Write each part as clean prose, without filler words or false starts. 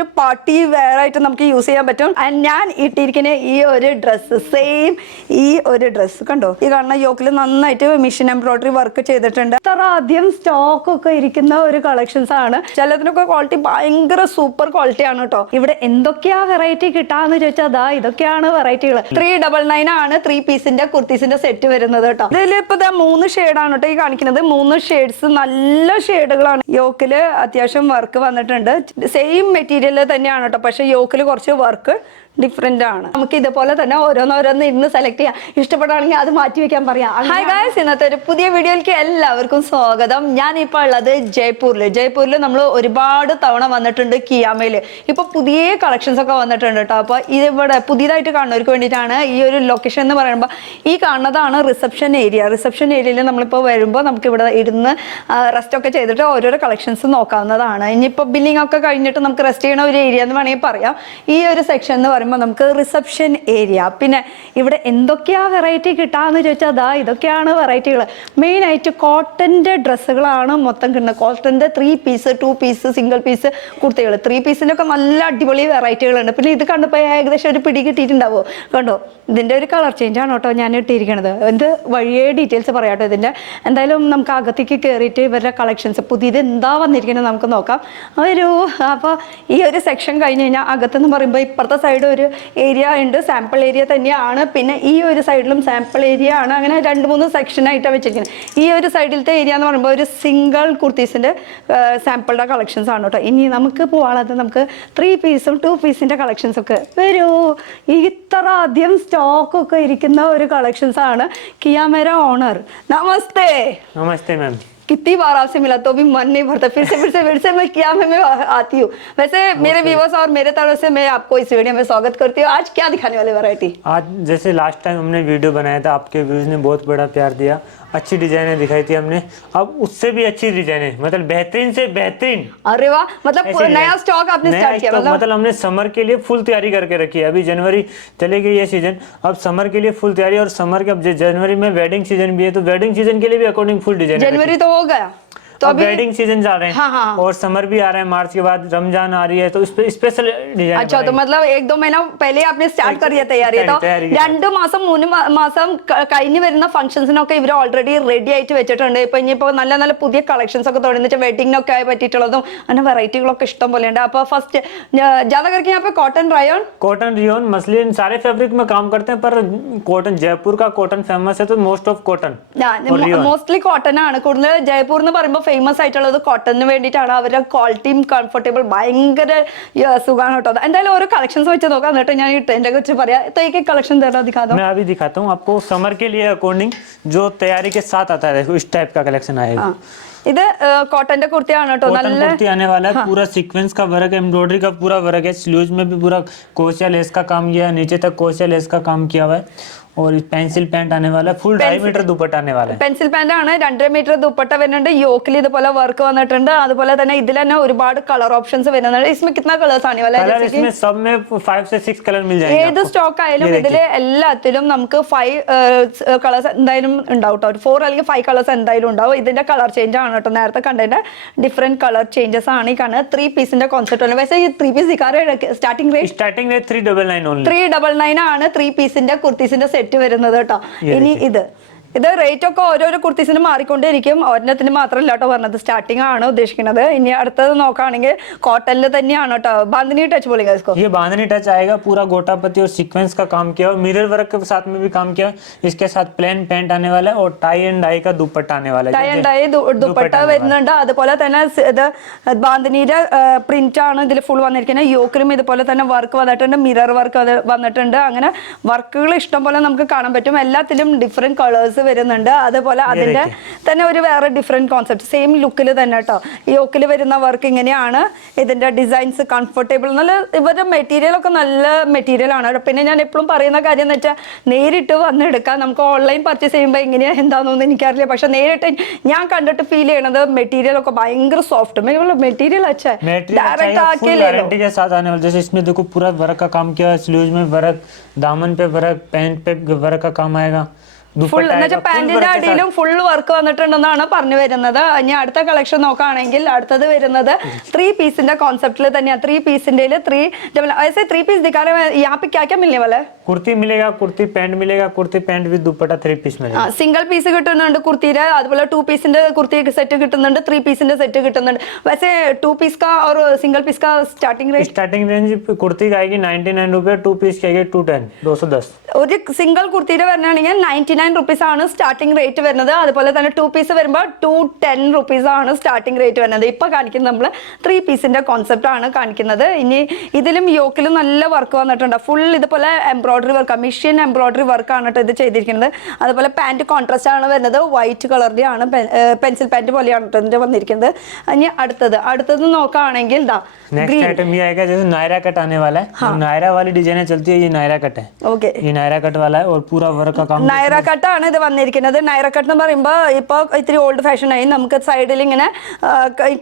ഒരു party wear ആയിട്ട് നമുക്ക് യൂസ് ചെയ്യാൻ പറ്റും. ഞാൻ ഇട്ടിരിക്കുന്ന ഈ ഒരു ഡ്രസ്സ് സെയിം ഈ ഒരു ഡ്രസ്സ് കണ്ടോ, ഈ കാണുന്ന യോക്കിൽ നന്നായിട്ട് മിഷൻ എംബ്രോയിഡറി വർക്ക് ചെയ്തിട്ടുണ്ട്. അത്ര അധികം സ്റ്റോക്ക് ഒക്കെ ഇരിക്കുന്ന ഒരു കളക്ഷൻസ് ആണ്. ചിലതിനൊക്കെ ക്വാളിറ്റി ഭയങ്കര സൂപ്പർ ക്വാളിറ്റി ആണ് കേട്ടോ. ഇവിടെ എന്തൊക്കെയാ വെറൈറ്റി കിട്ടാന്ന് ചോദിച്ചാൽ അതാ ഇതൊക്കെയാണ് വെറൈറ്റികൾ. 399 ആണ് 3 പീസിന്റെ കുർത്തീസിന്റെ സെറ്റ് വരുന്നത് കേട്ടോ. ഇതിൽ ഇപ്പൊ 3 ഷെയ്ഡാണ് കേട്ടോ ഈ കാണിക്കുന്നത്. 3 ഷെയ്ഡ്സ് നല്ല ഷെയ്ഡുകളാണ്. യോക്കില് അത്യാവശ്യം വർക്ക് വന്നിട്ടുണ്ട്. സെയിം മെറ്റീരിയൽ തന്നെയാണ് കേട്ടോ, പക്ഷെ യോക്കില് കുറച്ച് വർക്ക് ഡിഫറെന്റ് ആണ്. നമുക്ക് ഇതുപോലെ തന്നെ ഓരോന്നോരോന്ന് ഇന്ന് സെലക്ട് ചെയ്യാം. ഇഷ്ടപ്പെടാണെങ്കിൽ അത് മാറ്റി വെക്കാൻ പറയാം. ഹായ് ഗായ്സ്, ഇന്നത്തെ ഒരു പുതിയ വീഡിയോയിലേക്ക് എല്ലാവർക്കും സ്വാഗതം. ഞാനിപ്പോൾ ഉള്ളത് ജയ്പൂരിൽ നമ്മൾ ഒരുപാട് തവണ വന്നിട്ടുണ്ട് കിയാമയില്. ഇപ്പൊ പുതിയ കളക്ഷൻസ് ഒക്കെ വന്നിട്ടുണ്ട് കേട്ടോ. അപ്പൊ ഇവിടെ പുതിയതായിട്ട് കാണുന്നവർക്ക് വേണ്ടിയിട്ടാണ് ഈ ഒരു ലൊക്കേഷൻ എന്ന് പറയുമ്പോൾ. ഈ കാണുന്നതാണ് റിസപ്ഷൻ ഏരിയ. റിസപ്ഷൻ ഏരിയയിൽ നമ്മളിപ്പോൾ വരുമ്പോൾ നമുക്ക് ഇവിടെ ഇരുന്ന് റെസ്റ്റ് ഒക്കെ ചെയ്തിട്ട് ഓരോരോ കളക്ഷൻസ് നോക്കാവുന്നതാണ്. ഇനിയിപ്പോൾ ബില്ലിംഗ് ഒക്കെ കഴിഞ്ഞിട്ട് നമുക്ക് റെസ്റ്റ് ചെയ്യണ ഒരു ഏരിയ എന്ന് വേണമെങ്കിൽ പറയാം. ഈ ഒരു സെക്ഷൻ എന്ന് പറയുമ്പോൾ നമുക്ക് റിസപ്ഷൻ ഏരിയ. പിന്നെ ഇവിടെ എന്തൊക്കെയാ വെറൈറ്റി കിട്ടാന്ന് ചോദിച്ചാൽ അതാ ഇതൊക്കെയാണ് വെറൈറ്റികൾ. മെയിൻ ആയിട്ട് കോട്ടന്റെ ഡ്രസ്സുകളാണ് മൊത്തം കിട്ടുന്നത്. കോട്ടന്റെ 3 പീസ് 2 പീസ് സിംഗിൾ പീസ് കുർത്തികൾ. 3 പീസിന്റെ ഒക്കെ നല്ല അടിപൊളി വെറൈറ്റികളുണ്ട്. പിന്നെ ഇത് കണ്ടപ്പോൾ ഏകദേശം ഒരു പിടി കിട്ടിയിട്ടുണ്ടാവോ. കണ്ടോ, ഇതിന്റെ ഒരു കളർ ചേഞ്ച് ആണ് കേട്ടോ ഞാൻ ഇട്ടിരിക്കുന്നത്. എന്ത് വഴിയേ ഡീറ്റെയിൽസ് പറയാം കേട്ടോ ഇതിന്റെ. എന്തായാലും നമുക്ക് അകത്തേക്ക് കയറിയിട്ട് ഇവരുടെ കളക്ഷൻസ് പുതിയത് എന്താ വന്നിരിക്കുന്നത് നമുക്ക് നോക്കാം. അപ്പോൾ ഈ ഒരു സെക്ഷൻ കഴിഞ്ഞ് കഴിഞ്ഞാൽ അകത്തെന്ന് പറയുമ്പോൾ ഇപ്പുറത്തെ സൈഡ് ഒരു ഏരിയ ഉണ്ട്, സാമ്പിൾ ഏരിയ തന്നെയാണ്. പിന്നെ ഈ ഒരു സൈഡിലും സാമ്പിൾ ഏരിയ ആണ്. അങ്ങനെ 2-3 സെക്ഷനായിട്ടാണ് വെച്ചിരിക്കുന്നത്. ഈ ഒരു സൈഡിലത്തെ ഏരിയ എന്ന് പറയുമ്പോൾ ഒരു സിംഗിൾ കുർത്തീസിന്റെ സാമ്പിളുടെ കളക്ഷൻസ് ആണ് കേട്ടോ. ഇനി നമുക്ക് പോകാനുള്ളത് നമുക്ക് 3 പീസും 2 പീസിന്റെ കളക്ഷൻസ് ഒക്കെ വരൂ. ഇത്ര അധികം സ്റ്റോക്ക് ഒക്കെ ഇരിക്കുന്ന ഒരു കളക്ഷൻസ് ആണ്. കിയാമേര ഓണർ, നമസ്തേ. नमस्ते मैम। कितनी बार आपसे मिला तो भी मन नहीं भरता, फिर से मैं किया में आती हूँ। वैसे मेरे व्यूअर्स और मेरे तरफ से मैं आपको इस वीडियो में स्वागत करती हूँ। आज क्या दिखाने वाले वैरायटी? आज जैसे लास्ट टाइम हमने वीडियो बनाया था, आपके व्यूज ने बहुत बड़ा प्यार दिया, अच्छी डिजाइनें दिखाई थी हमने। अब उससे भी अच्छी डिजाइनें, मतलब बेहतरीन से बेहतरीन। अरे वाह, मतलब नया स्टॉक आपने स्टार्ट किया। मतलब हमने समर के लिए फुल तैयारी करके रखी है। अभी जनवरी चलेगी ये सीजन, अब समर के लिए फुल तैयारी। और समर के अब जनवरी में वेडिंग सीजन भी है, तो वेडिंग सीजन के लिए भी अकॉर्डिंग फुल डिजाइन। जनवरी तो हो गया, तो अभी वेडिंग सीजन जा रहे हैं। हाँ। और समर भी आ रहे हैं, मार्च के बाद रमजान आ रही है, तो इस पे स्पेशल डिजाइन। अच्छा, तो मतलब 1-2 മहीന पहले आपने സ്റ്റാർട്ട് करिയ തയ്യാറി. 2 മാസം 3 മാസം കഴിഞ്ഞ് വരുന്ന ഫംഗ്ഷൻസിനൊക്കെ ഇവർ ഓൾറെഡി റെഡി ആയിട്ട് വെച്ചിട്ടുണ്ട്. ഇപ്പൊ ഇനിയിപ്പോ നല്ല നല്ല പുതിയ കളക്ഷൻസ് ഒക്കെ തുടങ്ങിയിട്ട് വെഡിങ്ങിനൊക്കെ പറ്റിയിട്ടുള്ളതും അങ്ങനെ വെറൈറ്റികളൊക്കെ ഇഷ്ടം പോലെ ഉണ്ട്. അപ്പൊ ഫസ്റ്റ് ज्यादा करके यहाँ पे कॉटन रियोन मसलिन सारे फैब्रिक में काम करते हैं, पर कॉटन जयपुर का कॉटन फेमस है, तो most of cotton mostly cotton ആണ് കൂടുതൽ. ജയ്പൂർ എന്ന് പറയുമ്പോൾ ഫേമസ് ആയിട്ടുള്ളത് കോട്ടണിന് വേണ്ടിയിട്ടാണ്. അവരുടെ ക്വാളിറ്റിയും കംഫർട്ടബിൾ ഭയങ്കര സുഖമാണ് കേട്ടോ. എന്തായാലും ഓരോ കളക്ഷൻസ് വെച്ച് നോക്കാം, എന്നിട്ട് ഞാൻ ട്രെൻഡിനെ കുറിച്ച് പറയാം. तो एक कलेक्शन जरा दिखा दो. मैं अभी दिखाता हूँ आपको समर के लिए अकॉर्डिंग जो तैयारी के साथ आता है. देखो इस टाइप का कलेक्शन आएगा. ഇത് കോട്ടന്റെ കുർത്തിയാണ് കേട്ടോ. നല്ല कुर्ती आने वाला है. पूरा सीक्वेंस का वर्क है, एम्ब्रॉयडरी का पूरा वर्क है. स्लीव्स में भी पूरा क्रोशिया लेस का काम किया है, नीचे तक क्रोशिया लेस का काम किया हुआ है. और पेंसिल पैंट आने वाला है, फुल 2.5 मीटर दुपट्टा आने वाला है. പെൻസിൽ പാന്റ് ആണ്, 2.5 മീറ്റർ ദുപ്പട്ട വരുന്നുണ്ട്. യോക്കിൽ ഇതുപോലെ വർക്ക് വന്നിട്ടുണ്ട്. അതുപോലെ തന്നെ ഇതിൽ തന്നെ ഒരുപാട് കളർ ഓപ്ഷൻസ് വരുന്നുണ്ട്. इसमें कितना कलर्स आने वाला है? कलर इसमें सब में 5 से 6 कलर मिल जाएंगे. ഏത് സ്റ്റോക്ക് ആയാലും ഇതില് എല്ലാത്തിലും നമുക്ക് 5 കളേഴ്സ് എന്തായാലും ഉണ്ടാവും കേട്ടോ. 4 അല്ലെങ്കിൽ 5 കളേഴ്സ് എന്തായാലും ഉണ്ടാവും. ഇതിന്റെ കളർ ചേഞ്ച് ആണ് കേട്ടോ. നേരത്തെ കണ്ടതിന്റെ ഡിഫറെന്റ് കളർ ചേഞ്ചസ് ആണ് ഈ കാണുന്നത്. 3 പീസിന്റെ കോൺസെപ്റ്റ് ആണ്. वैसे ये 3 पीस दिखा रहे हैं, स्टार्टिंग रेट 399 ओनली. 399 ആണ് 3 പീസിന്റെ കുർത്തീസിന്റെ സെറ്റ് വരുന്നത് കേട്ടോ. ഇനി ഇത് റേറ്റ് ഒക്കെ ഓരോരോ കുർത്തീസിന് മാറിക്കൊണ്ടിരിക്കും. ഒരെണ്ണത്തിന് മാത്രമല്ല കേട്ടോ പറഞ്ഞത്, സ്റ്റാർട്ടിംഗ് ആണ് ഉദ്ദേശിക്കുന്നത്. ഇനി അടുത്തത് നോക്കുകയാണെങ്കിൽ കോട്ടണിൽ തന്നെയാണ് കേട്ടോ. ബാന്തിനി ടച്ച് बोलेगा इसको. ये बांधनी टच आएगा, पूरा गोटापति और सीक्वेंस का काम किया और मिरर वर्क के साथ में भी काम किया. इसके साथ प्लेन पैंट आने वाला है और टाई एंड डाई का दुपट्टा आने वाला है. टाई एंड डाई दुपट्टा വരുന്നുണ്ട്. അതുപോലെ തന്നെ ഇത് ബാന്തിനിയുടെ പ്രിന്റ് ആണ് ഇതിൽ ഫുൾ വന്നിരിക്കുന്നത്. യോക്കിലും ഇതുപോലെ തന്നെ വർക്ക് വന്നിട്ടുണ്ട്, മിറർ വർക്ക് വന്നിട്ടുണ്ട്. അങ്ങനെ വർക്കുകൾ ഇഷ്ടം പോലെ നമുക്ക് കാണാൻ പറ്റും. എല്ലാത്തിലും ഡിഫറെന്റ് കളേഴ്സ് വരുന്നുണ്ട്. അതുപോലെ അതിന്റെ തന്നെ ഒരു വേറെ ഡിഫറെന്റ് കോൺസെപ്റ്റ് സെയിം ലുക്കിൽ തന്നെ കേട്ടോ. ഈ യോക്കിൽ വരുന്ന വർക്ക് ഇങ്ങനെയാണ്. ഇതിന്റെ ഡിസൈൻസ് കംഫർട്ടബിൾ, നല്ല ഇവരുടെ മെറ്റീരിയൽ ഒക്കെ നല്ല മെറ്റീരിയൽ ആണ്. പിന്നെ ഞാൻ എപ്പോഴും പറയുന്ന കാര്യം എന്ന് വെച്ചാൽ നേരിട്ട് വന്നെടുക്കാം. നമുക്ക് ഓൺലൈൻ പർച്ചേസ് ചെയ്യുമ്പോൾ എങ്ങനെയാ എന്താണെന്നൊന്നും എനിക്കറിയില്ല. പക്ഷെ നേരിട്ട് ഞാൻ കണ്ടിട്ട് ഫീൽ ചെയ്യണത് മെറ്റീരിയൽ ഒക്കെ ഭയങ്കര സോഫ്റ്റ് മെറ്റീരിयल अच्छा है. डायरेक्ट आके ले लो. गारंटी के साथ आने वाला. जैसे इसमें देखो पूरा वर्क का काम किया है, स्लीव्स में वर्क, दामन पे वर्क, पैंट पे वर्क का काम आएगा. ഫുൾ എന്നുവെച്ചാൽ പാന്റിന്റെ അടിയിലും ഫുൾ വർക്ക് വന്നിട്ടുണ്ടെന്നാണ് പറഞ്ഞു വരുന്നത്. ഇനി അടുത്ത കളക്ഷൻ നോക്കുകയാണെങ്കിൽ അടുത്തത് വരുന്നത് 3 പീസിന്റെ കോൺസെപ്റ്റിൽ തന്നെയാണ്. 3 പീസിന്റെ 3 पीस दिखा रहे हैं, यहाँ पे क्या क्या मिलने वाला है? कुर्ती मिलेगा, कुर्ती पैंट मिलेगा, kurti pant with dupatta 3 piece मिलेगा. സിംഗിൾ പീസ് കിട്ടുന്നുണ്ട് കുർത്തിയുടെ, അതുപോലെ 2 പീസിന്റെ കുർത്തി സെറ്റ് കിട്ടുന്നുണ്ട്, 3 പീസിന്റെ സെറ്റ് കിട്ടുന്നുണ്ട്. वैसे 2 पीस का और सिंगल पीस का स्टार्टिंग रेंज कुर्ती का आएगी 99 रुपए, 2 पीस की आएगी 210. ഒരു സിംഗിൾ കുർത്തിയുടെ വരുന്നതാണെങ്കിൽ 99 റുപ്പീസ് ആണ് സ്റ്റാർട്ടിംഗ് റേറ്റ് വരുന്നത്. അതുപോലെ തന്നെ 2 പീസ് വരുമ്പോൾ 210 റുപ്പീസ് ആണ് സ്റ്റാർട്ടിംഗ് റേറ്റ് വരുന്നത്. ഇപ്പൊ കാണിക്കുന്നത് നമ്മൾ 3 പീസിന്റെ കോൺസെപ്റ്റ് ആണ് കാണിക്കുന്നത്. ഇനി ഇതിലും യോക്കിലും നല്ല വർക്ക് വന്നിട്ടുണ്ട്. ഫുൾ ഇതുപോലെ embroidery work, machine embroidery work ആണ് കേട്ടോ ഇത് ചെയ്തിരിക്കുന്നത്. അതുപോലെ പാന്റ് കോൺട്രാസ്റ്റ് ആണ് വരുന്നത്, വൈറ്റ് കളറിന്റെ ആണ്, പെൻസിൽ പാന്റ് പോലെയാണ് കേട്ടോ ഇതിന്റെ വന്നിരിക്കുന്നത്. ഇനി അടുത്തത് നോക്കുകയാണെങ്കിൽ नेक्स्ट आइटम ये आएगा जैसे नायरा कट आने वाला है. हाँ. नायरा वाली डिजाइन चलती है, ये नायरा कट है. ओके, ये नायरा कट वाला है और पूरा वर्क का काम നായര കട്ടാണ് ഇത് വന്നിരിക്കുന്നത്. നായര കട്ട് എന്ന് പറയുമ്പോൾ ഇപ്പോൾ ഇത്തിരി ഓൾഡ് ഫാഷൻ ആയി. നമുക്ക് സൈഡിൽ ഇങ്ങനെ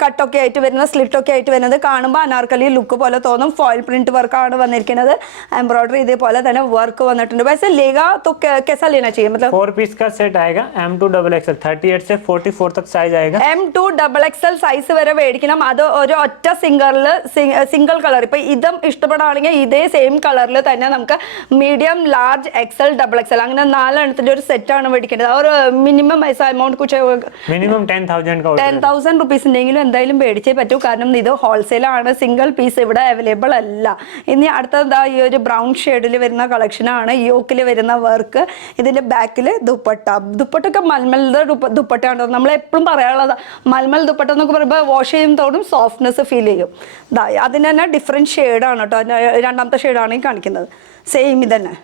കട്ടൊക്കെ ആയിട്ട് വരുന്ന, സ്ലിറ്റ് ഒക്കെ ആയിട്ട് വരുന്നത് കാണുമ്പോൾ അനാർക്കലി ലുക്ക് പോലെ തോന്നും. ഫോയിൽ പ്രിന്റ് വർക്കാണ് വന്നിരിക്കുന്നത്. എംബ്രോയിഡറി ഇതേപോലെ തന്നെ വർക്ക് വന്നിട്ടുണ്ട്. वैसे लेगा तो कैसा लेना चाहिए? मतलब 4 पीस का सेट आएगा, M2 XXL 38 से 44 तक साइज आएगा. M2 XXL സൈസ് വരെ മേടിക്കണം. അത് ഒരു ഒറ്റ സിംഗിൾ കളർ. ഇപ്പൊ ഇതും ഇഷ്ടപ്പെടുകയാണെങ്കിൽ ഇതേ സെയിം കളറിൽ തന്നെ നമുക്ക് മീഡിയം, ലാർജ്, എക്സൽ, XXL അങ്ങനെ 4 എണ്ണത്തിന്റെ ഒരു സെറ്റ് ആണ് മേടിക്കേണ്ടത്. ഒരു മിനിമം പൈസ എമൗണ്ട് മിനിമം 10,000 റുപ്പീസ് ഉണ്ടെങ്കിലും എന്തായാലും മേടിച്ചേ പറ്റൂ. കാരണം ഇത് ഹോൾസെയിൽ ആണ്, സിംഗിൾ പീസ് ഇവിടെ അവൈലബിൾ അല്ല. ഇനി അടുത്തത് ഈ ഒരു ബ്രൗൺ ഷെയ്ഡിൽ വരുന്ന കളക്ഷനാണ്. യോക്കിൽ വരുന്ന വർക്ക്. ഇതിന്റെ ബാക്കിൽ ദുപ്പട്ടൊക്കെ മൽമലിന്റെ ദുപ്പട്ടയാണ്. നമ്മൾ എപ്പോഴും പറയാനുള്ളത് മൽമൽ ദുപ്പട്ട എന്നൊക്കെ പറയുമ്പോൾ വാഷ് ചെയ്യുന്നതോടും സോഫ്റ്റ്നെസ് ഫീൽ ചെയ്യും. അതിന് തന്നെ ഡിഫറെൻറ്റ് ഷെയ്ഡാണ് കേട്ടോ. രണ്ടാമത്തെ ഷെയ്ഡാണ് ഈ കാണിക്കുന്നത്. സെയിം ഇതന്നെ.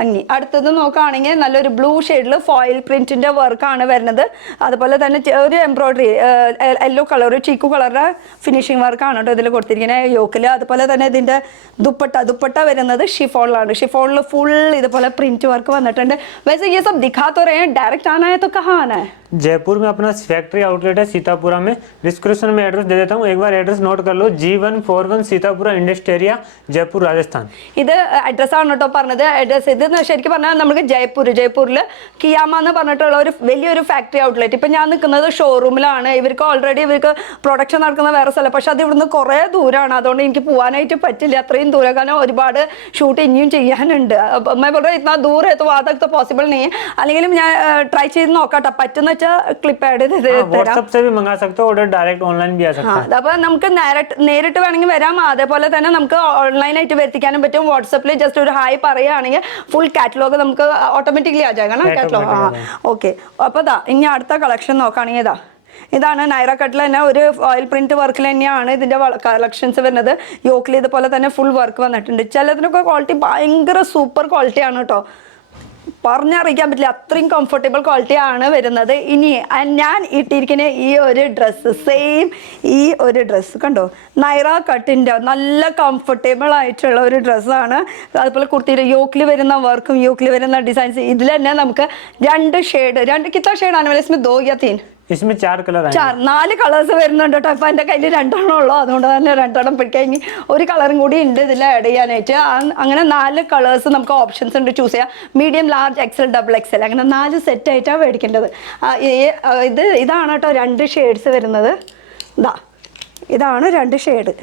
അങ്ങി അടുത്തത് നോക്കുകയാണെങ്കിൽ നല്ലൊരു ബ്ലൂ ഷെയ്ഡിൽ ഫോയിൽ പ്രിന്റിന്റെ വർക്കാണ് വരുന്നത്. അതുപോലെ തന്നെ ഒരു എംബ്രോയിഡറി യെല്ലോ കളർ, ഒരു ചീക്കു കളറുടെ ഫിനിഷിംഗ് വർക്കാണ് കേട്ടോ ഇതിൽ കൊടുത്തിരിക്കുന്നത് യോക്കിൽ. അതുപോലെ തന്നെ ഇതിന്റെ ദുപ്പട്ട വരുന്നത് ഷിഫോണിലാണ്. ഷിഫോണിൽ ഫുൾ ഇതുപോലെ പ്രിന്റ് വർക്ക് വന്നിട്ടുണ്ട്. वैसे ये सब दिखा तो रहे हैं, डायरेक्ट आना है तो कहाँ आना है? जयपुर में अपना फैक्ट्री आउटलेट है सीतापुरा में. डिस्क्रिप्शन में एड्रेस दे देता हूँ, एक बार एड्रेस नोट कर लो. G141 Sitapura industrial area, Jaipur, Rajasthan. ഇത് അഡ്രസ്സാണ് കേട്ടോ പറഞ്ഞത്. അഡ്രസ് ഇത് ശരിക്കും പറഞ്ഞാൽ നമുക്ക് ജയ്പൂരിൽ കിയാമ എന്ന് പറഞ്ഞിട്ടുള്ള ഒരു വലിയൊരു ഫാക്ടറി ഔട്ട്ലെറ്റ്. ഇപ്പം ഞാൻ നിൽക്കുന്നത് ഷോറൂമിലാണ്. ഇവർക്ക് പ്രൊഡക്ഷൻ നടക്കുന്ന വേറെ സ്ഥലം, പക്ഷെ അത് ഇവിടുന്ന് കുറേ ദൂരമാണ്. അതുകൊണ്ട് എനിക്ക് പോകാനായിട്ട് പറ്റില്ല അത്രയും ദൂരം. കാരണം ഒരുപാട് ഷൂട്ട് ഇനിയും ചെയ്യാനുണ്ട്. ഇतना दूर है तो वहाँ तक तो पॉसिबल नहीं है. അല്ലെങ്കിലും ഞാൻ ട്രൈ ചെയ്ത് നോക്കട്ടെ, പറ്റുന്ന വെച്ചാൽ ക്ലിപ്പ് ആഡ് ചെയ്ത് WhatsApp से भी मंगा सकते हो, ऑर्डर डायरेक्ट ऑनलाइन भी आ सकता है. അപ്പോൾ നമുക്ക് നേരിട്ട് വേണമെങ്കിൽ വരാം. അതേപോലെ തന്നെ നമുക്ക് ഓൺലൈനായിട്ട് വരുത്തിക്കാനും പറ്റും. വാട്സപ്പിൽ ജസ്റ്റ് ഒരു ഹായ് പറയുകയാണെങ്കിൽ ഫുൾ കാറ്റലോഗ് നമുക്ക് ഓട്ടോമാറ്റിക്കലി ആ ജാഗണം കാറ്റലോഗ്. ഓക്കെ, അപ്പോൾ ഇനി അടുത്ത കളക്ഷൻ നോക്കുകയാണെങ്കിൽ ഇതാണ് നൈറ കട്ടിൽ തന്നെ ഒരു ഓയിൽ പ്രിന്റ് വർക്കിൽ തന്നെയാണ് ഇതിന്റെ കളക്ഷൻസ് വരുന്നത്. യോക്കിൽ ഇതുപോലെ തന്നെ ഫുൾ വർക്ക് വന്നിട്ടുണ്ട്. ചിലതിനൊക്കെ ക്വാളിറ്റി ഭയങ്കര സൂപ്പർ ക്വാളിറ്റിയാണ് കേട്ടോ. പറഞ്ഞറിയിക്കാൻ പറ്റില്ല, അത്രയും കംഫർട്ടബിൾ ക്വാളിറ്റി ആണ് വരുന്നത്. ഇനി ഞാൻ ഇട്ടിരിക്കുന്ന ഈ ഒരു ഡ്രസ്സ്, സെയിം ഈ ഒരു ഡ്രസ്സ് കണ്ടോ, നൈറ കട്ടിൻ്റെ നല്ല കംഫർട്ടബിൾ ആയിട്ടുള്ള ഒരു ഡ്രസ്സാണ്. അതുപോലെ കുർത്തിയുടെ യോക്കിൽ വരുന്ന വർക്കും യോക്കിൽ വരുന്ന ഡിസൈൻസ് ഇതിൽ തന്നെ നമുക്ക് 2 ഷെയ്ഡ് കിतना शेड आने वाला इसमें 2 या 3? इसमें 4 कलर आएंगे. 4 കളേഴ്സ് വരുന്നുണ്ട് കേട്ടോ. ഇപ്പം എൻ്റെ കയ്യിൽ 2 എണ്ണം ഉള്ളൂ, അതുകൊണ്ട് തന്നെ 2 എണ്ണം പിടിക്കാൻ ഒരു കളറും കൂടി ഉണ്ട് ഇതിൽ ആഡ് ചെയ്യാനായിട്ട്. അങ്ങനെ 4 കളേഴ്സ് നമുക്ക് ഓപ്ഷൻസ് ഉണ്ട് ചൂസ് ചെയ്യാം. മീഡിയം, ലാർജ്, എക്സൽ, XXL അങ്ങനെ 4 സെറ്റ് ആയിട്ടാണ് മേടിക്കേണ്ടത്. ഇതാണ് കേട്ടോ 2 ഷെയ്ഡ്സ് വരുന്നത്. ഇതാണ് 2 ഷെയ്ഡ്.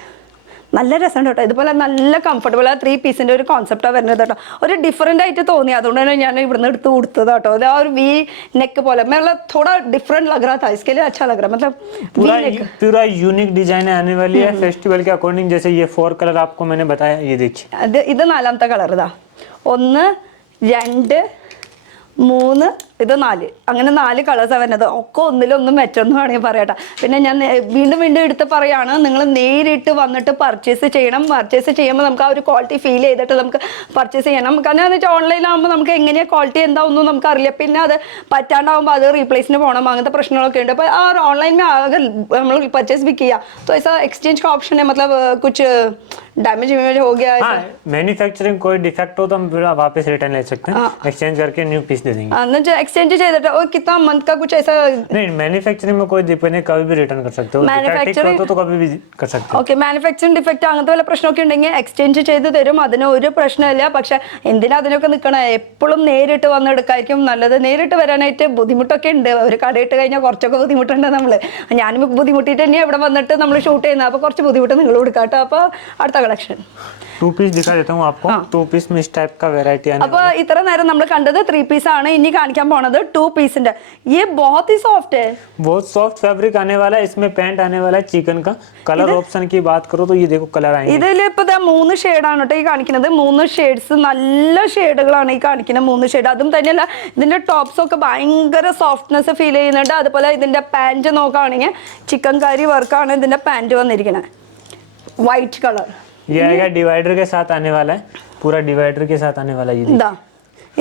നല്ല രസമുണ്ട് കേട്ടോ. ഇതുപോലെ നല്ല കംഫർട്ടബിൾ 3 പീസിന്റെ ഒരു കോൺസെപ്റ്റാണ് വരുന്നത് കേട്ടോ. ഒരു ഡിഫറെന്റ് ആയിട്ട് തോന്നി, അതുകൊണ്ടാണ് ഞാൻ ഇവിടുന്ന് എടുത്ത് കൊടുത്തത് കേട്ടോ. അത് ആ ഒരു വി നെക്ക് പോലെ थोड़ा डिफरेंट लग रहा था, इसके लिए अच्छा लग रहा, मतलब पूरा यूनिक डिजाइन आने वाली है फेस्टिवल के अकॉर्डिंग. जैसे ये 4 कलर आपको मैंने बताया, ये देखिए. ഇത് 4ാമത്തെ കളർ. 1 2 3 ഇത് 4 അങ്ങനെ 4 കളേഴ്സാണ് വരുന്നത്. ഒക്കെ ഒന്നിലൊന്നും മെച്ചൊന്നും വേണമെങ്കിൽ പറയട്ടെ. പിന്നെ ഞാൻ വീണ്ടും എടുത്ത് പറയാണ്, നിങ്ങൾ നേരിട്ട് വന്നിട്ട് പർച്ചേസ് ചെയ്യണം. പർച്ചേസ് ചെയ്യുമ്പോൾ നമുക്ക് ആ ഒരു ക്വാളിറ്റി ഫീൽ ചെയ്തിട്ട് നമുക്ക് പർച്ചേസ് ചെയ്യണം. കാരണം എന്ന് വെച്ചാൽ ഓൺലൈനിലാകുമ്പോൾ നമുക്ക് എങ്ങനെയാണ് ക്വാളിറ്റി എന്താ ഒന്നും നമുക്ക് അറിയില്ല. പിന്നെ അത് പറ്റാണ്ടാവുമ്പോൾ അത് റീപ്ലേസിന് പോകണം, അങ്ങനത്തെ പ്രശ്നങ്ങളൊക്കെ ഉണ്ട്. അപ്പോൾ ആ ऑनलाइन में अगर हम लोग परचेस भी किया तो ऐसा एक्सचेंज का ऑप्शन है, मतलब कुछ डैमेज हो गया, मैन्युफैक्चरिंग कोई डिफेक्ट हो तो हम वापस रिटर्न ले सकते हैं, एक्सचेंज करके न्यू पीस दे देंगे. एक्सचेंज ചെയ്തിട്ട് और कितना मंथ का कुछ ऐसा नहीं, मैन्युफैक्चरिंग में कोई दिक्कत नहीं, कभी भी रिटर्न कर सकते हो, Manufacturing- तो कभी भी कर सकते हो. ഓക്കെ മാനുഫാക്ചറിംഗ് ഡിഫക്റ്റ് അങ്ങനത്തെ വല്ല പ്രശ്നമൊക്കെ ഉണ്ടെങ്കിൽ എക്സ്ചേഞ്ച് ചെയ്ത് തരും, അതിന് ഒരു പ്രശ്നമില്ല. പക്ഷെ എന്തിനാ അതിനൊക്കെ നിൽക്കണം, എപ്പോഴും നേരിട്ട് വന്ന് എടുക്കായിരിക്കും നല്ലത്. നേരിട്ട് വരാനായിട്ട് ബുദ്ധിമുട്ടൊക്കെ ഉണ്ട്, ഒരു കടയിട്ട് കഴിഞ്ഞാൽ കുറച്ചൊക്കെ ബുദ്ധിമുട്ടുണ്ട്. നമ്മൾ ഞാനും ബുദ്ധിമുട്ടിയിട്ട് തന്നെയാണ് ഇവിടെ വന്നിട്ട് നമ്മൾ ഷൂട്ട് ചെയ്യുന്നത്. അപ്പോൾ കുറച്ച് ബുദ്ധിമുട്ട് നിങ്ങൾ കൊടുക്കാം കേട്ടോ. അപ്പോൾ അടുത്ത കളക്ഷൻ 2 पीस दिखा देता हूँ आपको. 2 पीस में इस टाइप का वेरायटी आने അപ്പൊ ഇത്ര നേരം നമ്മൾ കണ്ടത് 3 പീസ് ആണ്. ഇനി കാണിക്കാൻ പോണത് 2 പീസിന്റെ. ये बहुत ही सॉफ्ट है, बहुत सॉफ्ट फैब्रिक आने वाला है. इसमें पैंट आने वाला है चिकन का. कलर ऑप्शन की बात करो तो ये देखो कलर आएंगे. ഇതിൽ ഇപ്പൊ 3 ഷെയ്ഡാണ് കേട്ടോ ഈ കാണിക്കുന്നത്. 3 ഷെയ്ഡ്സ്, നല്ല ഷെയ്ഡുകളാണ് ഈ കാണിക്കുന്ന 3 ഷെയ്ഡ്. അതും തന്നെയല്ല, ഇതിന്റെ ടോപ്സ് ഒക്കെ ഭയങ്കര സോഫ്റ്റ്നെസ് ഫീൽ ചെയ്യുന്നുണ്ട്. അതുപോലെ ഇതിന്റെ പാന്റ് നോക്കുകയാണെങ്കിൽ ചിക്കൻ കറി വർക്കാണ് ഇതിന്റെ പാന്റ് വന്നിരിക്കുന്നത്, വൈറ്റ് കളർ. ये आएगा डिवाइडर के साथ आने वाला है, पूरा डिवाइडर के साथ आने वाला है. ये ഇതാ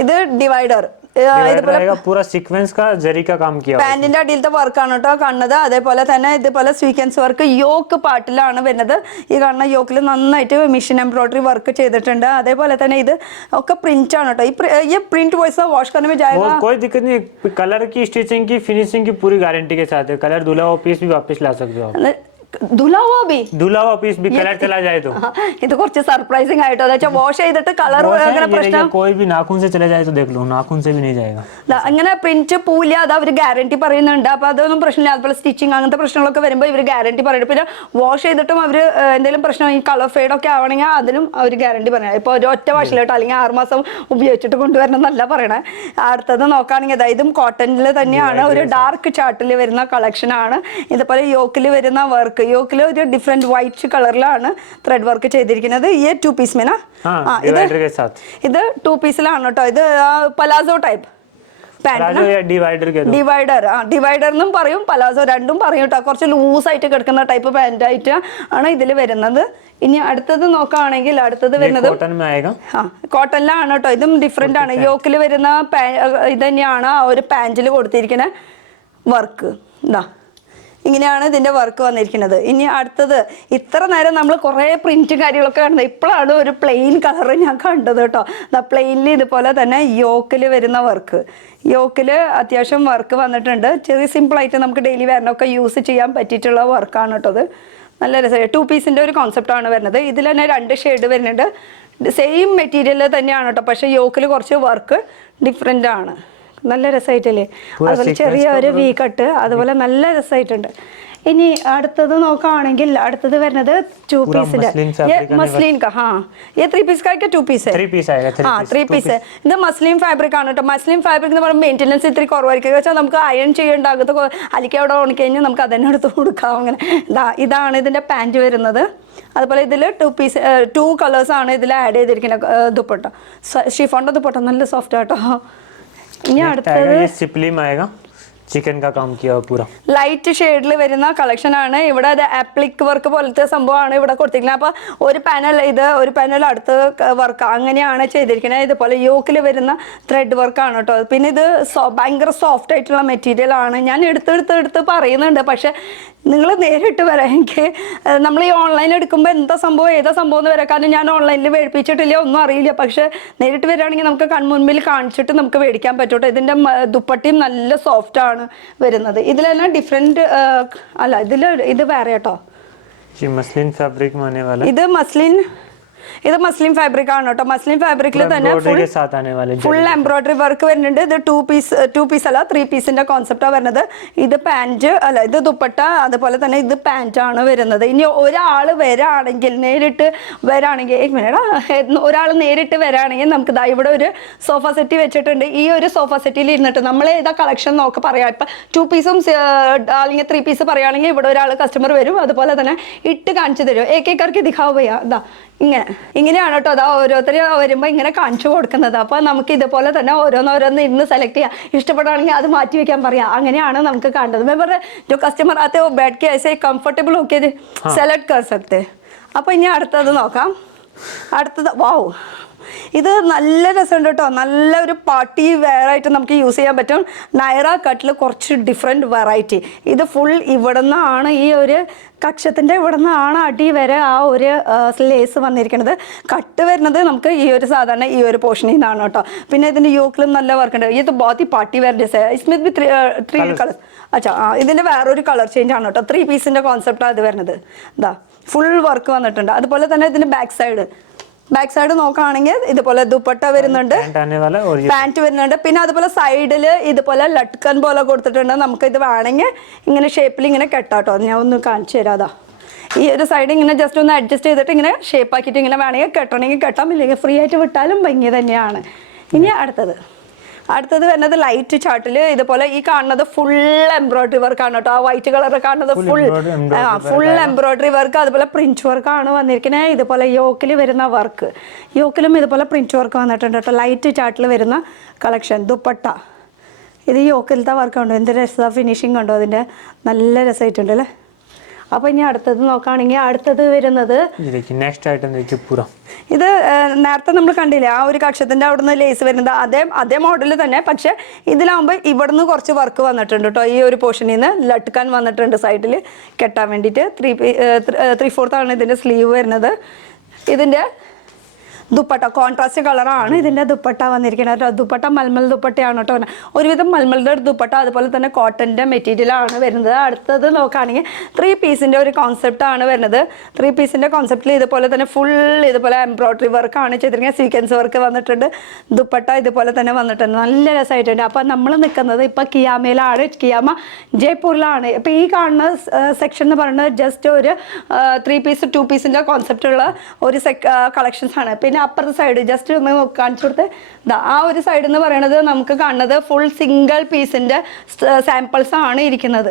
ഇത് ഡിവൈഡർ. डिवाइडर आएगा पूरा सीक्वेंस का जरी का काम किया हुआ है. പാന്റിന്റെ അടിയിലത്തെ വർക്കാണ് കേട്ടോ കാണുന്നത്. അതേപോലെ തന്നെ ഇതുപോലെ സ്വീക്വൻസ് വർക്ക് യോക്ക് പാർട്ടിലാണ് വരുന്നത്. ഈ കാണുന്ന യോക്കിൽ നന്നായിട്ട് മിഷൻ എംബ്രോയിഡറി വർക്ക് ചെയ്തിട്ടുണ്ട്. അതേപോലെ തന്നെ ഇത് ഒക്കെ പ്രിന്റ് ആണ് കേട്ടോ. ഈ പ്രിന്റ് വൈസ് വാഷ് करने में जाएगा, कोई दिक्कत नहीं. कलर की स्टिचिंग की फिनिशिंग की पूरी गारंटी के साथ है. कलर धुला हुआ पीस भी वापस ला सकते हो आप. धुला हुआ भी, धुला हुआ पीस भी कलर चला जाए तो ഇത് കുറച്ച് സർപ്രൈസിംഗ് ആയിട്ടോ. എന്ന് വെച്ചാൽ വാഷ് ചെയ്തിട്ട് കളർ അങ്ങനെ പ്രശ്നം, कोई भी नाखून से चले जाए तो देख लो, नाखून से भी नहीं जाएगा. അങ്ങനെ പ്രിന്റ് പൂല അത് അവർ ഗ്യാരണ്ടി പറയുന്നുണ്ട്. അപ്പൊ അതൊന്നും പ്രശ്നമില്ല. അതുപോലെ സ്റ്റിച്ചിങ് അങ്ങനത്തെ പ്രശ്നങ്ങളൊക്കെ വരുമ്പോൾ ഇവർ ഗ്യാരണ്ടി പറയുന്നുണ്ട്. പിന്നെ വാഷ് ചെയ്തിട്ടും അവർ എന്തെങ്കിലും പ്രശ്നം ഈ കളർ ഫെയ്ഡ് ഒക്കെ ആവണമെങ്കിൽ അതിനും അവർ ഗ്യാരണ്ടി പറയാം. ഇപ്പോൾ ഒരു ഒറ്റ വാഷിലോട്ടോ അല്ലെങ്കിൽ 6 മാസം ഉപയോഗിച്ചിട്ട് കൊണ്ടുവരണം എന്നല്ല പറയണേ. അടുത്തത് നോക്കുകയാണെങ്കിൽ ഇതും കോട്ടണിൽ തന്നെയാണ്, ഒരു ഡാർക്ക് ചാർട്ടിൽ വരുന്ന കളക്ഷൻ ആണ്. ഇതുപോലെ യോക്കിൽ വരുന്ന വർക്ക്, യോക്കിൽ ഒരു ഡിഫറെന്റ് വൈറ്റ് കളറിലാണ് ത്രെഡ് വർക്ക് ചെയ്തിരിക്കുന്നത്. ഈ 2 പീസ് മേന ഇത് 2 പീസിലാണ് കേട്ടോ. ഇത് പലാസോ ടൈപ്പ് ഡിവൈഡർ എന്നും പറയും, പലാസോ രണ്ടും പറയും കേട്ടോ. കുറച്ച് ലൂസായിട്ട് കിടക്കുന്ന ടൈപ്പ് പാന്റ് ആയിട്ട് ആണ് ഇതിൽ വരുന്നത്. ഇനി അടുത്തത് നോക്കുകയാണെങ്കിൽ അടുത്തത് വരുന്നത് കോട്ടണിലാണ് കേട്ടോ. ഇതും ഡിഫറെന്റ് ആണ്. യോക്കിൽ വരുന്ന ഇത് തന്നെയാണ് ആ ഒരു പാന്റിൽ കൊടുത്തിരിക്കുന്ന വർക്ക്. ഇതാ ഇങ്ങനെയാണ് ഇതിന്റെ വർക്ക് വന്നിരിക്കുന്നത്. ഇനി അടുത്തത്, ഇത്ര നേരം നമ്മൾ കുറേ പ്രിന്റ് കാര്യങ്ങളൊക്കെ കണ്ടത്, ഇപ്പോഴാണ് ഒരു പ്ലെയിൻ കളർ ഞാൻ കണ്ടത് കേട്ടോ. പ്ലെയിനിൽ ഇതുപോലെ തന്നെ യോക്കിൽ വരുന്ന വർക്ക്, യോക്കിൽ അത്യാവശ്യം വർക്ക് വന്നിട്ടുണ്ട്. ചെറിയ സിമ്പിളായിട്ട് നമുക്ക് ഡെയിലി വെയറിനൊക്കെ യൂസ് ചെയ്യാൻ പറ്റിയിട്ടുള്ള വർക്കാണ് കേട്ടോ. അത് നല്ല രസമാണ്. 2 പീസിന്റെ ഒരു കോൺസെപ്റ്റാണ് വരുന്നത്. ഇതിൽ തന്നെ 2 ഷെയ്ഡ് വരുന്നുണ്ട്. സെയിം മെറ്റീരിയൽ തന്നെയാണ് കേട്ടോ, പക്ഷെ യോക്കിൽ കുറച്ച് വർക്ക് ഡിഫറെൻ്റ് ആണ്. നല്ല രസമായിട്ടല്ലേ. അതുപോലെ ചെറിയ ഒരു വി കട്ട്, അതുപോലെ നല്ല രസമായിട്ടുണ്ട്. ഇനി അടുത്തത് നോക്കുകയാണെങ്കിൽ അടുത്തത് വരുന്നത് 2 പീസിന്റെ മസ്ലിൻ കാ. हाँ ये 3 पीस का 2 पीस है. 3 पीस आएगा. 3 പീസ്. ഇത് മസ്ലിൻ ഫാബ്രിക് ആണ് കേട്ടോ. മസ്ലിൻ ഫാബ്രിക് എന്ന് പറയുമ്പോൾ മെയിൻ്റെനൻസ് ഇത്തിരി കുറവായിരിക്കും. വെച്ചാൽ നമുക്ക് അയൺ ചെയ്യേണ്ടാകത്ത് അലിക്ക് അവിടെ ഉണക്കിക്കഴിഞ്ഞാൽ നമുക്ക് അതന്നെ എടുത്ത് കൊടുക്കാം. അങ്ങനെ ഇതാണ് ഇതിന്റെ പാൻറ് വരുന്നത്. അതുപോലെ ഇതിൽ 2 പീസ് 2 കളേഴ്സ് ആണ് ഇതിൽ ആഡ് ചെയ്തിരിക്കുന്നത്. ദുപ്പട്ട ഷിഫോണിന്റെ ദുപ്പട്ട നല്ല സോഫ്റ്റ് ആട്ടോ. ഇനി അടുത്തത് ചിക്കൻ കാ കാം കിയാ പൂരാ ലൈറ്റ് ഷെയ്ഡിൽ വരുന്ന കളക്ഷൻ ആണ്. ഇവിടെ അത് ആപ്ലിക് വർക്ക് പോലത്തെ സംഭവമാണ് ഇവിടെ കൊടുത്തിരിക്കുന്നത്. അപ്പോൾ ഒരു പാനൽ ഇത്, ഒരു പാനൽ അടുത്ത് വർക്ക്, അങ്ങനെയാണ് ചെയ്തിരിക്കുന്നത്. ഇതുപോലെ യോക്കിൽ വരുന്ന ത്രെഡ് വർക്കാണ് കേട്ടോ. പിന്നെ ഇത് ഭയങ്കര സോഫ്റ്റ് ആയിട്ടുള്ള മെറ്റീരിയൽ ആണ്. ഞാൻ എടുത്ത് പറയുന്നുണ്ട്, പക്ഷെ നിങ്ങൾ നേരിട്ട് വരാം. എനിക്ക് നമ്മൾ ഈ ഓൺലൈൻ എടുക്കുമ്പോൾ എന്താ സംഭവം ഏതാ സംഭവം എന്ന് വരാം. കാരണം ഞാൻ ഓൺലൈനിൽ മേടിപ്പിച്ചിട്ടില്ല, ഒന്നും അറിയില്ല. പക്ഷെ നേരിട്ട് വരികയാണെങ്കിൽ നമുക്ക് കൺമുൻപിൽ കാണിച്ചിട്ട് നമുക്ക് മേടിക്കാൻ പറ്റൂട്ടോ. ഇതിൻ്റെ ദുപ്പട്ടയും നല്ല സോഫ്റ്റ് ആണ് വരുന്നത്. ഇതിൽ തന്നെ ഡിഫറെൻറ്റ് അല്ല, ഇത് വേറെ കേട്ടോ. ഇത് മസ്ലിൻ ഫാബ്രിക് ആണ് കേട്ടോ. മസ്ലിൻ ഫാബ്രിക്കിൽ തന്നെ ഫുൾ എംബ്രോയിഡറി വർക്ക് വരുന്നുണ്ട്. ഇത് 2 പീസ് അല്ല 3 പീസിന്റെ കോൺസെപ്റ്റാണ് വരുന്നത്. ഇത് പാൻറ് അല്ല, ഇത് ദുപ്പട്ട, അതുപോലെ തന്നെ ഇത് പാൻറ് ആണ് വരുന്നത്. ഇനി ഒരാൾ വരാണെങ്കിൽ നേരിട്ട് വരാണെങ്കിൽ നമുക്ക് ഇവിടെ ഒരു സോഫ സെറ്റ് വെച്ചിട്ടുണ്ട്. ഈ ഒരു സോഫ സെറ്റിൽ ഇരുന്നിട്ട് നമ്മൾ ഏതാ കളക്ഷൻ നോക്കി പറയാം. ഇപ്പം 2 പീസും അല്ലെങ്കിൽ 3 പീസ് പറയുകയാണെങ്കിൽ ഇവിടെ ഒരാൾ കസ്റ്റമർ വരും, അതുപോലെ തന്നെ ഇട്ട് കാണിച്ചു തരും. ഏക്കേക്കാർക്ക് ദിഖാവുക ഇതാ ഇങ്ങനെയാണ് കേട്ടോ. അതാ ഓരോരുത്തർ വരുമ്പോൾ ഇങ്ങനെ കാണിച്ചു കൊടുക്കുന്നത്. അപ്പോൾ നമുക്ക് ഇതുപോലെ തന്നെ ഓരോന്നോരോന്ന് ഇന്ന് സെലക്ട് ചെയ്യാം. ഇഷ്ടപ്പെടുകയാണെങ്കിൽ അത് മാറ്റി വെക്കാൻ പറയാം. അങ്ങനെയാണ് നമുക്ക് കാണുന്നത്. मैं बोल रहे जो कस्टमर आते हैं वो बैठ के ऐसे कंफर्टेबल होके सेलेक्ट कर सकते हैं. അപ്പോൾ ഇനി അടുത്തത് നോക്കാം. അടുത്തത് വാവ് ഇത് നല്ല രസമുണ്ട് കേട്ടോ, നല്ല ഒരു പാർട്ടി വെയർ ആയിട്ട് നമുക്ക് യൂസ് ചെയ്യാൻ പറ്റും. നൈറ കട്ടിൽ കുറച്ച് ഡിഫറെൻറ്റ് വെറൈറ്റി. ഇത് ഫുൾ ഇവിടെ നിന്നാണ്, ഈ ഒരു കക്ഷത്തിൻ്റെ ഇവിടെ നിന്നാണ് അടി വരെ ആ ഒരു ലേസ് വന്നിരിക്കുന്നത്. കട്ട് വരുന്നത് നമുക്ക് ഈ ഒരു സാധാരണ ഈ ഒരു പോർഷനിൽ നിന്നാണ് കേട്ടോ. പിന്നെ ഇതിൻ്റെ യോക്കിലും നല്ല വർക്ക് ഉണ്ട്. ഇത് both party wear design is with B three colours. അച്ഛാ ഇതിൻ്റെ വേറൊരു കളർ ചേഞ്ച് ആണ് കേട്ടോ. 3 പീസിൻ്റെ കോൺസെപ്റ്റാണ് ഇത് വരുന്നത്. ഇതാ ഫുൾ വർക്ക് വന്നിട്ടുണ്ട്. അതുപോലെ തന്നെ ഇതിൻ്റെ ബാക്ക് സൈഡ് നോക്കുകയാണെങ്കിൽ ഇതുപോലെ ദുപ്പട്ട വരുന്നുണ്ട്, പാൻറ് വരുന്നുണ്ട്. പിന്നെ അതുപോലെ സൈഡിൽ ഇതുപോലെ ലട്കൻ പോലെ കൊടുത്തിട്ടുണ്ട്. നമുക്ക് ഇത് വേണമെങ്കിൽ ഇങ്ങനെ ഷേപ്പിൽ ഇങ്ങനെ കെട്ടാട്ടോ. ഞാൻ ഒന്ന് കാണിച്ചു തരാതാ. ഈ ഒരു സൈഡ് ഇങ്ങനെ ജസ്റ്റ് ഒന്ന് അഡ്ജസ്റ്റ് ചെയ്തിട്ട് ഇങ്ങനെ ഷേപ്പ് ആക്കിയിട്ട് ഇങ്ങനെ വേണമെങ്കിൽ കെട്ടണമെങ്കിൽ കെട്ടാം, ഇല്ലെങ്കിൽ ഫ്രീ ആയിട്ട് വിട്ടാലും ഭംഗി തന്നെയാണ്. ഇനി അടുത്തത് വരുന്നത് ലൈറ്റ് ചാർട്ടിൽ ഇതുപോലെ ഈ കാണുന്നത് ഫുൾ എംബ്രോയിഡറി വർക്ക് ആണ് കേട്ടോ. ആ വൈറ്റ് കളർ കാണുന്നത് ഫുൾ എംബ്രോയിഡറി വർക്ക്, അതുപോലെ പ്രിന്റ് വർക്ക് ആണ് വന്നിരിക്കുന്നത്. ഇതുപോലെ യോക്കിൽ വരുന്ന വർക്ക്, യോക്കിലും ഇതുപോലെ പ്രിന്റ് വർക്ക് വന്നിട്ടുണ്ട് കേട്ടോ. ലൈറ്റ് ചാർട്ടിൽ വരുന്ന കളക്ഷൻ. ദുപ്പട്ട ഇത് യോക്കിലത്തെ വർക്ക് ഉണ്ടോ, എന്ത് രസമാണ് ഫിനിഷിങ് ഉണ്ടോ അതിൻ്റെ, നല്ല രസമായിട്ടുണ്ട് അല്ലേ. അപ്പോൾ ഇനി അടുത്തത് നോക്കുകയാണെങ്കിൽ അടുത്തത് വരുന്നത് ഇത് നേരത്തെ നമ്മൾ കണ്ടില്ലേ ആ ഒരു കക്ഷത്തിൻ്റെ അവിടെ നിന്ന് ലേസ് വരുന്നത് അതേ മോഡൽ തന്നെ. പക്ഷേ ഇതിലാകുമ്പോൾ ഇവിടുന്ന് കുറച്ച് വർക്ക് വന്നിട്ടുണ്ട് കേട്ടോ. ഈ ഒരു പോർഷനിൽ നിന്ന് ലട്കാൻ വന്നിട്ടുണ്ട് സൈഡിൽ കെട്ടാൻ വേണ്ടിയിട്ട്. 3/4 ആണ് ഇതിൻ്റെ സ്ലീവ് വരുന്നത്. ഇതിൻ്റെ ദുപ്പട്ട കോൺട്രാസ്റ്റ് കളറാണ് ഇതിൻ്റെ ദുപ്പട്ട വന്നിരിക്കുന്നത്. ദുപ്പട്ട മൽമൽ ദുപ്പട്ടയാണ് കേട്ടോ. ഒരുവിധം മൽമലിൻ്റെ ദുപ്പട്ട, അതുപോലെ തന്നെ കോട്ടൻ്റെ മെറ്റീരിയലാണ് വരുന്നത്. അടുത്തത് നോക്കുകയാണെങ്കിൽ 3 പീസിൻ്റെ ഒരു കോൺസെപ്റ്റാണ് വരുന്നത്. 3 പീസിൻ്റെ കോൺസെപ്റ്റിൽ ഇതുപോലെ തന്നെ ഫുൾ ഇതുപോലെ എംബ്രോയിഡറി വർക്കാണ് ചെയ്തിരിക്കുന്നത്. സീക്വൻസ് വർക്ക് വന്നിട്ടുണ്ട്. ദുപ്പട്ട ഇതുപോലെ തന്നെ വന്നിട്ടുണ്ട്. നല്ല രസമായിട്ടുണ്ട്. അപ്പോൾ നമ്മൾ നിൽക്കുന്നത് ഇപ്പോൾ കിയാമയിലാണ്, കിയാമ ജയ്പൂരിലാണ്. ഇപ്പോൾ ഈ കാണുന്ന സെക്ഷൻ എന്ന് പറയുന്നത് ജസ്റ്റ് ഒരു 3 പീസ് 2 പീസിൻ്റെ കോൺസെപ്റ്റുള്ള ഒരു കളക്ഷൻസ് ആണ്. പിന്നെ അപ്പുറത്തെ സൈഡ് ജസ്റ്റ് ഒന്ന് കാണിച്ചു കൊടുത്ത് ആ ഒരു സൈഡ് എന്ന് പറയുന്നത് നമുക്ക് കാണുന്നത് ഫുൾ സിംഗിൾ പീസിൻ്റെ സാമ്പിൾസ് ആണ് ഇരിക്കുന്നത്.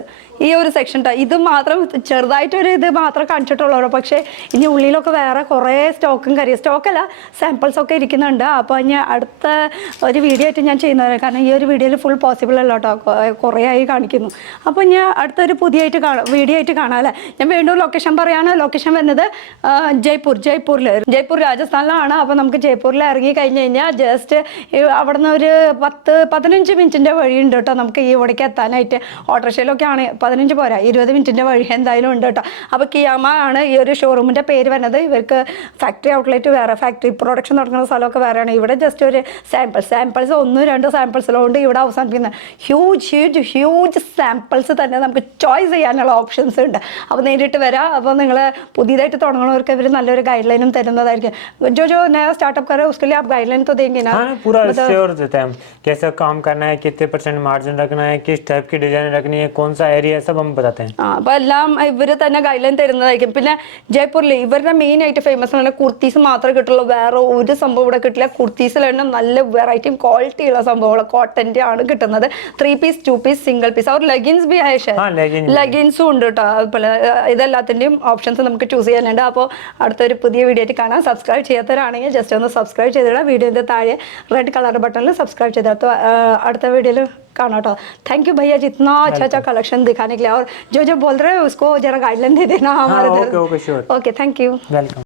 ഈ ഒരു സെക്ഷൻ ഇത് മാത്രം ചെറുതായിട്ടൊരു ഇത് മാത്രം കാണിച്ചിട്ടുള്ളൂ. പക്ഷേ ഇനി ഉള്ളിലൊക്കെ വേറെ കുറേ സ്റ്റോക്കല്ല സാമ്പിൾസൊക്കെ ഇരിക്കുന്നുണ്ട്. അപ്പോൾ ഇനി അടുത്ത ഒരു വീഡിയോ ആയിട്ട് ഞാൻ ചെയ്യുന്നത്, കാരണം ഈ ഒരു വീഡിയോയിൽ ഫുൾ പോസിബിൾ അല്ല കേട്ടോ, കുറേ ആയി കാണിക്കുന്നു. അപ്പോൾ ഞാൻ അടുത്തൊരു പുതിയതായിട്ട് വീഡിയോ ആയിട്ട് കാണാം അല്ലേ. ഞാൻ വീണ്ടും ലൊക്കേഷൻ പറയാണ്. ലൊക്കേഷൻ വരുന്നത് ജയ്പൂർ രാജസ്ഥാനിലാണ്. അപ്പോൾ നമുക്ക് ജയ്പൂരിൽ ഇറങ്ങി കഴിഞ്ഞ് കഴിഞ്ഞാൽ ജസ്റ്റ് അവിടെ നിന്ന് ഒരു 10-15 മിനിറ്റിൻ്റെ വഴിയുണ്ട് കേട്ടോ നമുക്ക് ഈ ഇവിടേക്ക് എത്താനായിട്ട്. ഓട്ടോറിക്ഷയിലൊക്കെ ആണ് 15 പോരാ, 20 മിനിറ്റിൻ്റെ വഴി എന്തായാലും ഉണ്ട് കേട്ടോ. അപ്പോൾ കിയാമ ആണ് ഈ ഒരു ഷോറൂമിൻ്റെ പേര് വരുന്നത്. ഇവർക്ക് ഫാക്ടറി ഔട്ട്ലെറ്റ് വേറെ, ഫാക്ടറി പ്രൊഡക്ഷൻ നടക്കുന്ന സ്ഥലമൊക്കെ വേറെയാണ്. ഇവിടെ ജസ്റ്റ് ഒരു സാമ്പിൾസ് 1-2 സാമ്പിൾസിലുകൊണ്ട് ഇവിടെ അവസാനിപ്പിക്കുന്നത്. ഹ്യൂജ് സാമ്പിൾസ് തന്നെ നമുക്ക് ചോയ്സ് ചെയ്യാനുള്ള ഓപ്ഷൻസ് ഉണ്ട്. അപ്പോൾ നേരിട്ട് വരാം. അപ്പോൾ നിങ്ങൾ പുതിയതായിട്ട് തുടങ്ങുന്നവർക്ക് ഇവർ നല്ലൊരു ഗൈഡ് ലൈനും തരുന്നതായിരിക്കും. जो नया स्टार्टअप कर रहे हैं उसके लिए आप गाइडलाइन तो देंगे ना? हाँ, पूरा श्योर देते हैं हम, कैसा काम करना है, कितने % मार्जिन रखना है, किस टाइप की डिजाइन रखनी है, कौन सा एरिया है, सब हम बताते हैं. അപ്പോൾ എല്ലാം ഇവർ തന്നെ ഗൈഡ്ലൈൻ തരുന്നതായിരിക്കും. പിന്നെ ജയ്പൂരിൽ ഇവരുടെ മെയിൻ ആയിട്ട് ഫേമസ് ആണ് കുർത്തീസ് മാത്രമേ കിട്ടുള്ളൂ, വേറെ ഒരു സംഭവം ഇവിടെ കിട്ടില്ല. കുർത്തീസിലാണ് നല്ല വെറൈറ്റിയും ക്വാളിറ്റി ഉള്ള സംഭവങ്ങൾ, കോട്ടൻ്റെ ആണ് കിട്ടുന്നത്. 3 പീസ് 2 പീസ് സിംഗിൾ പീസ് और ലെഗിൻസ് भी है ലെഗിൻസും ഉണ്ട് കേട്ടോ. അതുപോലെ ഇതെല്ലാത്തിൻ്റെയും ഓപ്ഷൻസ് നമുക്ക് ചൂസ് ചെയ്യാനുണ്ട്. അപ്പോൾ അടുത്തൊരു പുതിയ വീഡിയോ ആയിട്ട് കാണാം. സബ്സ്ക്രൈബ് ചെയ്യാത്തവരാണെങ്കിൽ ജസ്റ്റ് ഒന്ന് സബ്സ്ക്രൈബ് ചെയ്തിടാം. വീഡിയോൻ്റെ താഴെ റെഡ് കളർ ബട്ടണിൽ सब्सक्राइब ചെയ്താൽ അടുത്ത വീഡിയോയിൽ കാണാം കേട്ടോ. थैंक यू भैया जितना अच्छा कलेक्शन दिखाने के लिए, और जो बोल रहे हैं उसको जरा गाइडलाइन दे देना हमारे. Okay thank you, welcome.